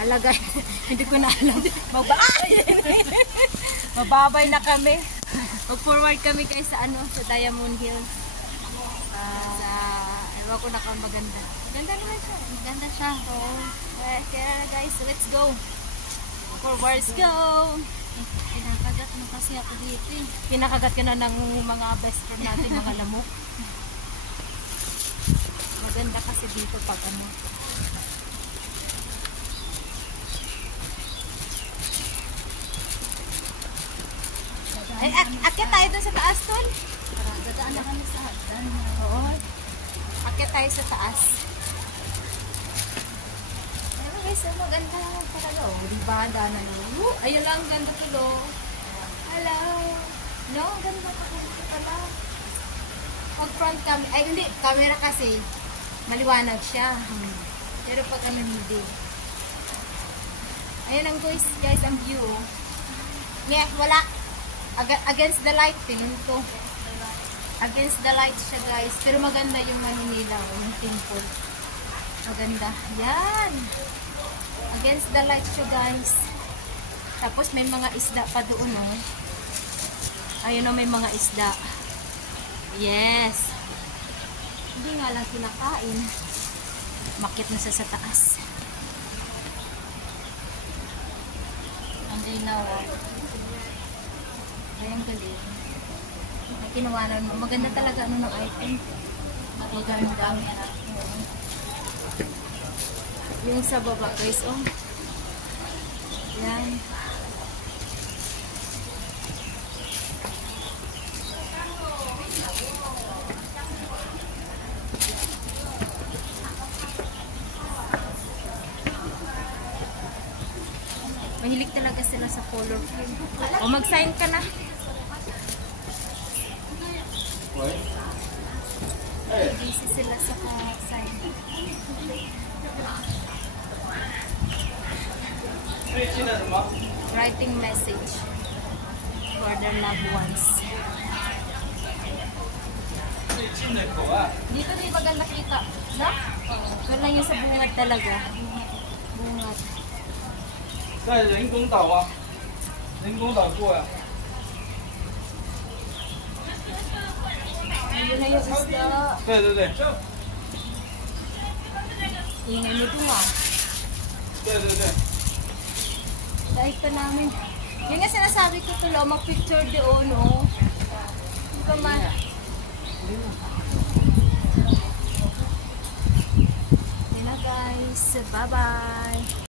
Alaga, hindi ko na alam. Mababay na kami. Mag-forward kami guys sa sa Diamond Hills. Ewan ko na kung maganda. Maganda naman siya. Maganda siya. So, kaya guys, let's go. Forwards go. Kinakagat mo kasi ako dito. Kinakagat ka na ng mga best friend natin, mga lamok. Maganda kasi dito pag Ay, akit tayo dun sa taas, Tol. Dadaan na kami sa hagdan. Oo. Akit tayo sa taas. Ayun guys, maganda naman talaga. Diba, daanan na. Ayun lang, ganda tulo. Hello. No, ganda pa pala. Pag front cam, ay hindi, camera kasi, maliwanag siya. Pero pag hindi. Ayun lang guys, ang view. Wala. Against the light, tingin ko. Against the light siya guys. Pero maganda yung maninilaw, yung temple. Maganda. Yan. Against the light siya guys. Tapos may mga isda pa doon Ayun may mga isda. Yes. Hindi nga lang kinakain. Makit na sa taas. Hindi na Ayan galing. Ginawa na maganda talaga ng item. Maganda. Yung sa baba guys, Yan. Mahilig talaga sila sa colorful. Mag-sign ka na. Busy sila sa sign. Writing message for their loved ones. Dito di ba ganda kita? No? Wala yung sa bungad talaga. Bungad. 在人工岛啊，人工岛过呀。 Yun na yung isda. 对对对。 Ingay mo doon 对对对。 Dahil pa namin. Yun nga sinasabi ko tulo, mag-picture doon, Hindi pa man. Yun na guys. Bye-bye.